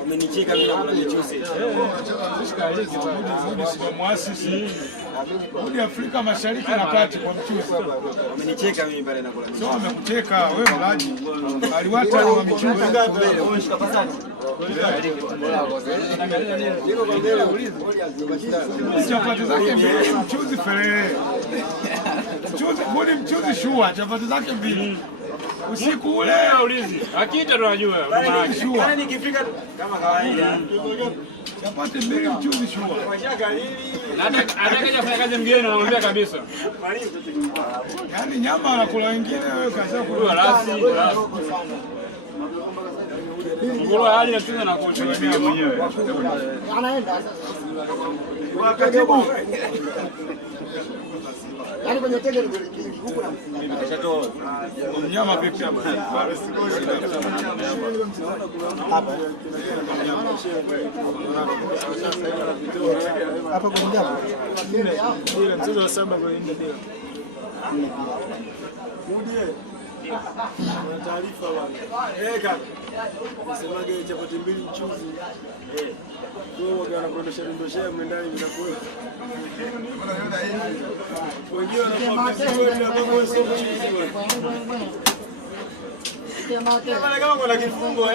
Wamenicheka mimi na michuzi. Muasisi Bodi Afrika Mashariki na Kati kwa mchuzi. Wamenicheka mimi pale na kula. Sio wamekucheka wewe mlaji. Aliwata ni wa michuzi. Umeshika pasani. Chapati zake mbili mchuzi ferere. Mchuzi shua chapati zake mbili. Usiku ule ulizi. Akiita tunajua. Bana nikifika kama kawaida. Chapati mbili mchuzi shua. Na atakaje kufanya kazi mgeni anamwambia kabisa. Yaani nyama anakula wengine wewe kaza kula rasi. Ngoro hali na tuna na kuchomea mwenyewe. Anaenda sasa. Wakatibu. Yaani kwenye tege ni goli mbili huko na Ameshatoa. Nyama vipi hapa? Hapa kwa nyama. Ile mchezo wa 7 goli 4 bila. Mudie. Kuna taarifa bwana. Kaka. Nasemaje chapati mbili mchuzi. Kwa wanakwendesha ndosha mwendani mnakuwa. Wengine wanapaka hapo sio mchuzi bwana. Kama kuna kifungo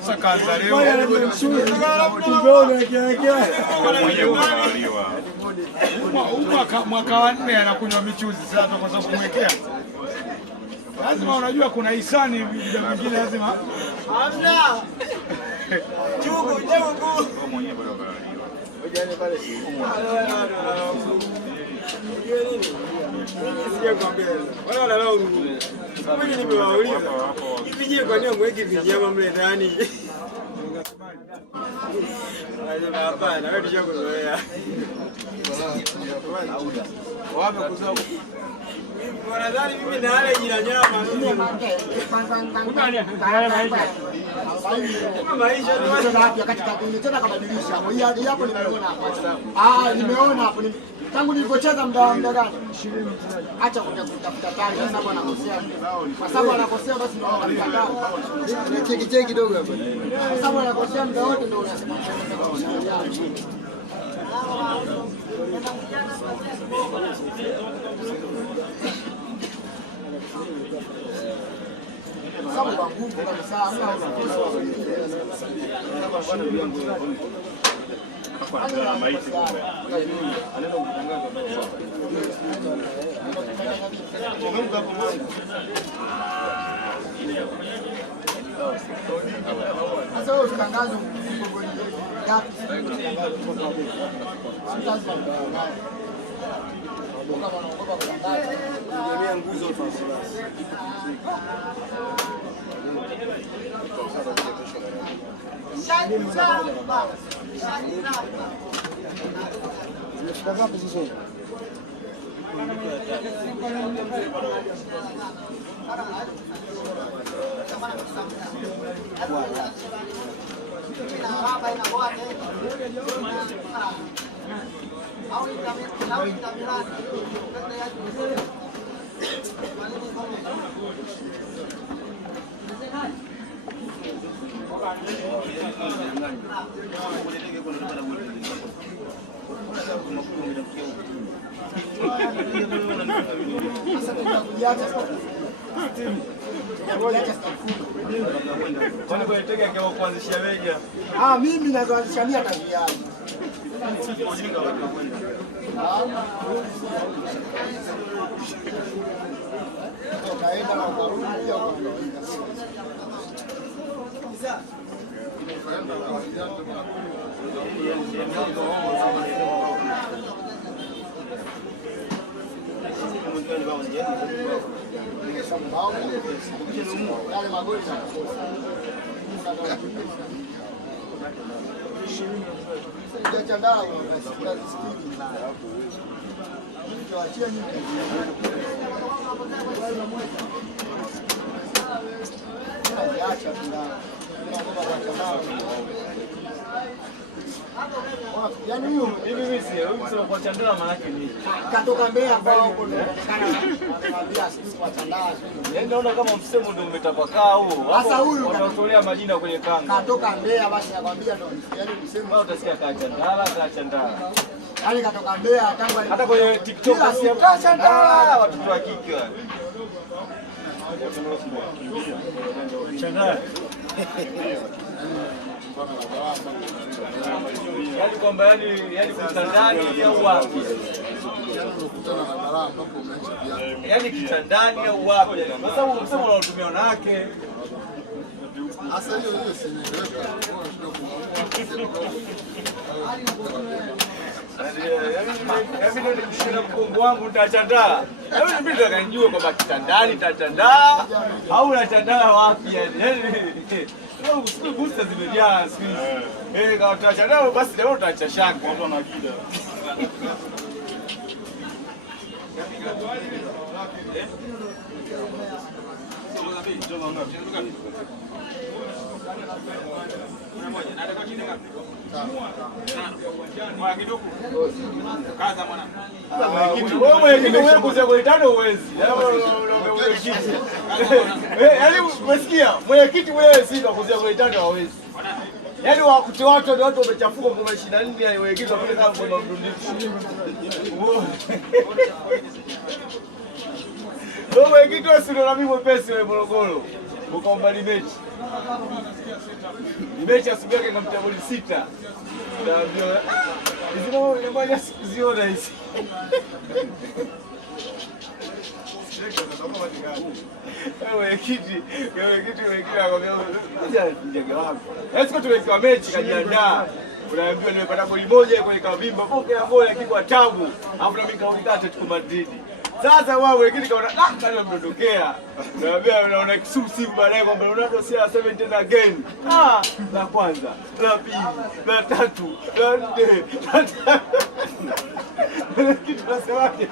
Sasa kaanza leo. Mwaka wa 4 anakunywa michuzi sasa kwa sababu kumwekea. Lazima unajua kuna hisani vitu vingine lazima. Hamna. Jugu. Mwenyewe bado bado. Wajane pale. Sija kwambia. Wala wanalao ndugu. Mimi nimewauliza. Hivi je kwa nini mweke vinyama mle ndani? Anasema hapana, wewe ndio kuzoea. Wapi kuzao? Wanadhani mimi na wale jina nyama. Maisha ndio wapi katika tena kabadilisha. Hapo nimeona hapo. Nimeona hapo tangu nilipocheza muda gani? 20. Acha kutafuta tani sasa bwana anakosea. Kwa sababu anakosea basi ndio anataka. cheki kidogo hapa. Kwa sababu anakosea muda wote ndio unasema. Sababu kwa nguvu kabisa hamna sasa wewe utangazo ngapi? Jamii nguzo mimi nazoanzishania taviani. Kaenda na karudi Yaani huyu mimi sio kwa Chandala maana yake nini? Katoka Mbeya ambao huko inaonekana anamwambia sisi kwa Chandala. Yaani naona kama msemo ndio umetapakaa huo. Sasa huyu wanatolea majina kwenye kanga. Katoka Mbeya basi nakwambia ndio yaani msemo wao utasikia kaa Chandala. Yaani katoka Mbeya tangu hata kwenye TikTok si kaa Chandala watoto wa kike wale. Chandala. Yaani kwamba yaani kitandani au wapi? Yaani kitandani au wapi? Kwa sababu msemo unaotumia wanawake. Sasa hiyo sinaeleweka. Yaani ndio mkongo wangu nitachandaa. Hebu nibidi akanijue kwamba kitandani nitachandaa au nitachandaa wapi yani. Siku booster zimejaa siku hizi. Kama tutachandaa basi leo tutachashanga. Watu wanakida. Wewe kuzia goli tano huwezi. Yaani umesikia? Mwenyekiti wewe Simba kuzia goli tano hawezi. Yaani wakati watu wamechafuka kwa 24 ya mwenyekiti wapige kama kwa mdundifu. Wewe mwenyekiti wewe sio na mimi mwepesi wa Morogoro. Ukaomba mechi. Mechi asubuhi yake ngamtia goli 6. Ndio. Hizo ni moja sikuziona hizi. Wewe kiti akwambia ndio wapi? Sasa tumekiwa mechi kajiandaa. Unaambiwa nimepata goli moja kwenye kavimba, pokea goli kiko tabu. Alafu na mimi kaunta Atletico Madrid. Sasa wao wengine kaona kama mdondokea. Unaambia unaona kisusi baadaye kwamba Ronaldo si a 17 again. La kwanza, la pili, la tatu, la nne. Kitu nasemaje?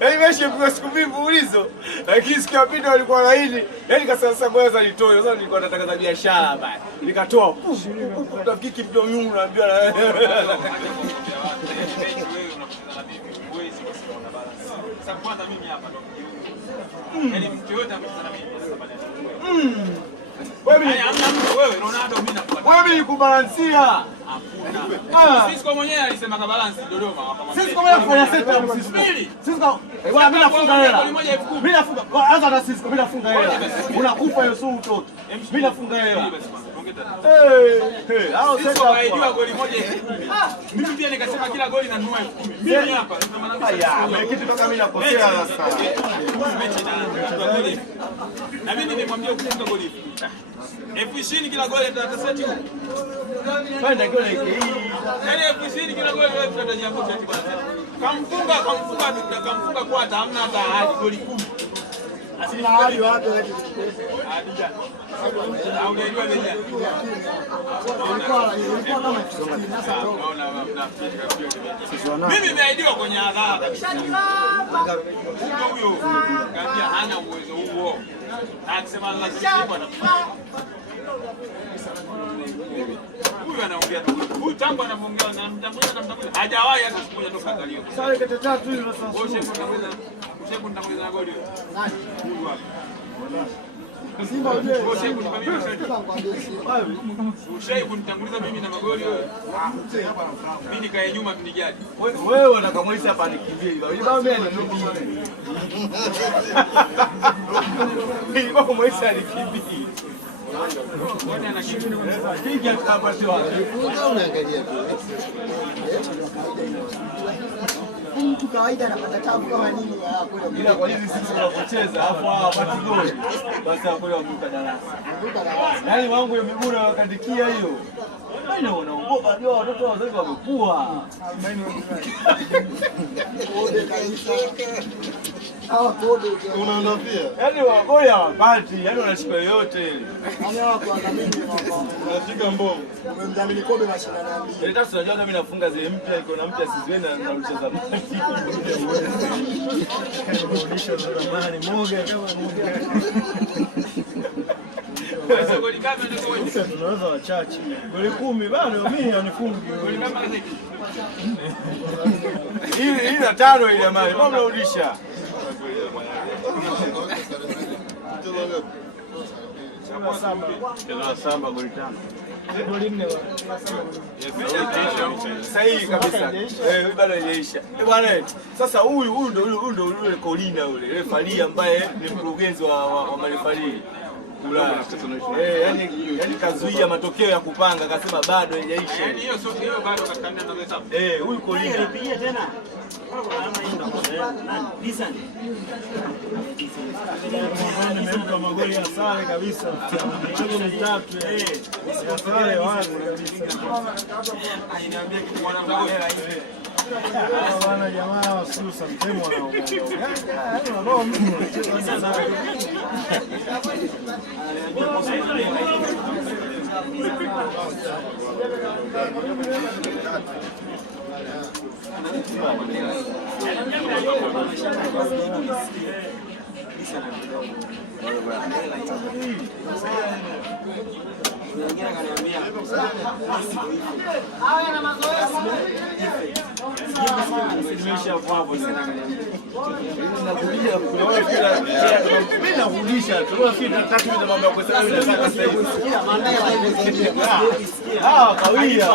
Yaani mechi kwa siku mbili mfululizo, lakini siku ya pili walikuwa laini. Yaani kasasa ngoja nitoe. Sasa nilikuwa natangaza biashara bana. Nikatoa. Utafikiki mdo yungu naambia na Sasa kwanza mimi hapa yaani mtu yote amekutana mimi wewe Ronaldo mimi nakupa. Wewe nikubalansia. Hakuna. Sisi mwenyewe alisema ka balance Dodoma hapa. Sisi kama kufanya setup sisi. Sisi kama bwana mimi nafunga hela. Mimi nafunga anza na sisi mimi nafunga hela. Unakufa hiyo suu mtoto. Mimi nafunga hela. Hao setup waijua goli moja 10,000. Mimi pia nikasema kila goli nanunua 10,000. Mimi hapa haya kitu toka mimi nakosea sasa. Na mimi nimemwambia ukifunga goli 20,000 kila goli ataseti. Kwenda goli hii. Yaani 20,000 kila goli wewe tutatajia hapo seti bwana. Kamfunga kwa hata hamna hata hadi goli 10. Asina hali watu hadi. Au ndio wenyewe. Ilikuwa kama sasa mimi nimeahidiwa kwenye adhabu. Huyo kaambia hana uwezo huo. Na akisema lazima atafanya. Huyu anaongea tu. Huyu tangu anaongea na mtambulisha hajawahi hata siku moja toka angalia. Sasa kete tatu hizo sasa. Ushepu na goli. Nani? Huyu hapa. Simba wewe. Ushai kunitanguliza mimi na magoli wewe. Mimi nikae nyuma tunijali. Wewe unakamwisa hapa nikimbie. Yule baba mimi anikimbie. Mimi baba mwisa nikimbie. Kwani anakimbia piga hapa tu. Unaangalia tu. Mtu kawaida anapata tabu kama nini hapo. Ila kwa hizi sisi tunapocheza hapo hao wapati goli. Basi hapo wameruka darasa. Yaani wangu ya miguu na wakandikia hiyo. Mimi naogopa ndio watoto wazazi wamekua. Unaona pia. Yaani wagoli hawapati, yaani wanashika yote. Yaani hawa kuangamini Unafika mbovu. umemdhamini kombe mashindano ya mbili. Ndio tunajua mimi nafunga zile mpya iko na mpya siziwe na mcheza mati. Kurudisha zamani moga kama moga. Goli kama ndio wewe. Sasa tunaweza wachache. Goli 10 bado mimi hanifungi. Goli kama hizi. Hii na tano ile mali. Mbona unarudisha? Saba goli 5. Goli 4. Sahihi kabisa. Bado haijaisha. Bwana sasa huyu ndio yule Colina yule refari ambaye ni mkurugenzi wa marefari. Yani kazuia matokeo ya kupanga akasema bado haijaisha. Yaani hiyo sio hiyo bado katika neno za hesabu. Huyu Colina Nipigie tena. Nimempa magoli ya sare kabisa. Mchezo mitatu ya sare wazi. Ainiambia kitu mwana mdogo. Wana jamaa wasusa mtemo wao. mimi narudisha tu. Nataka mimi na mambo ya kusema nataka sasa hivi. Kawia.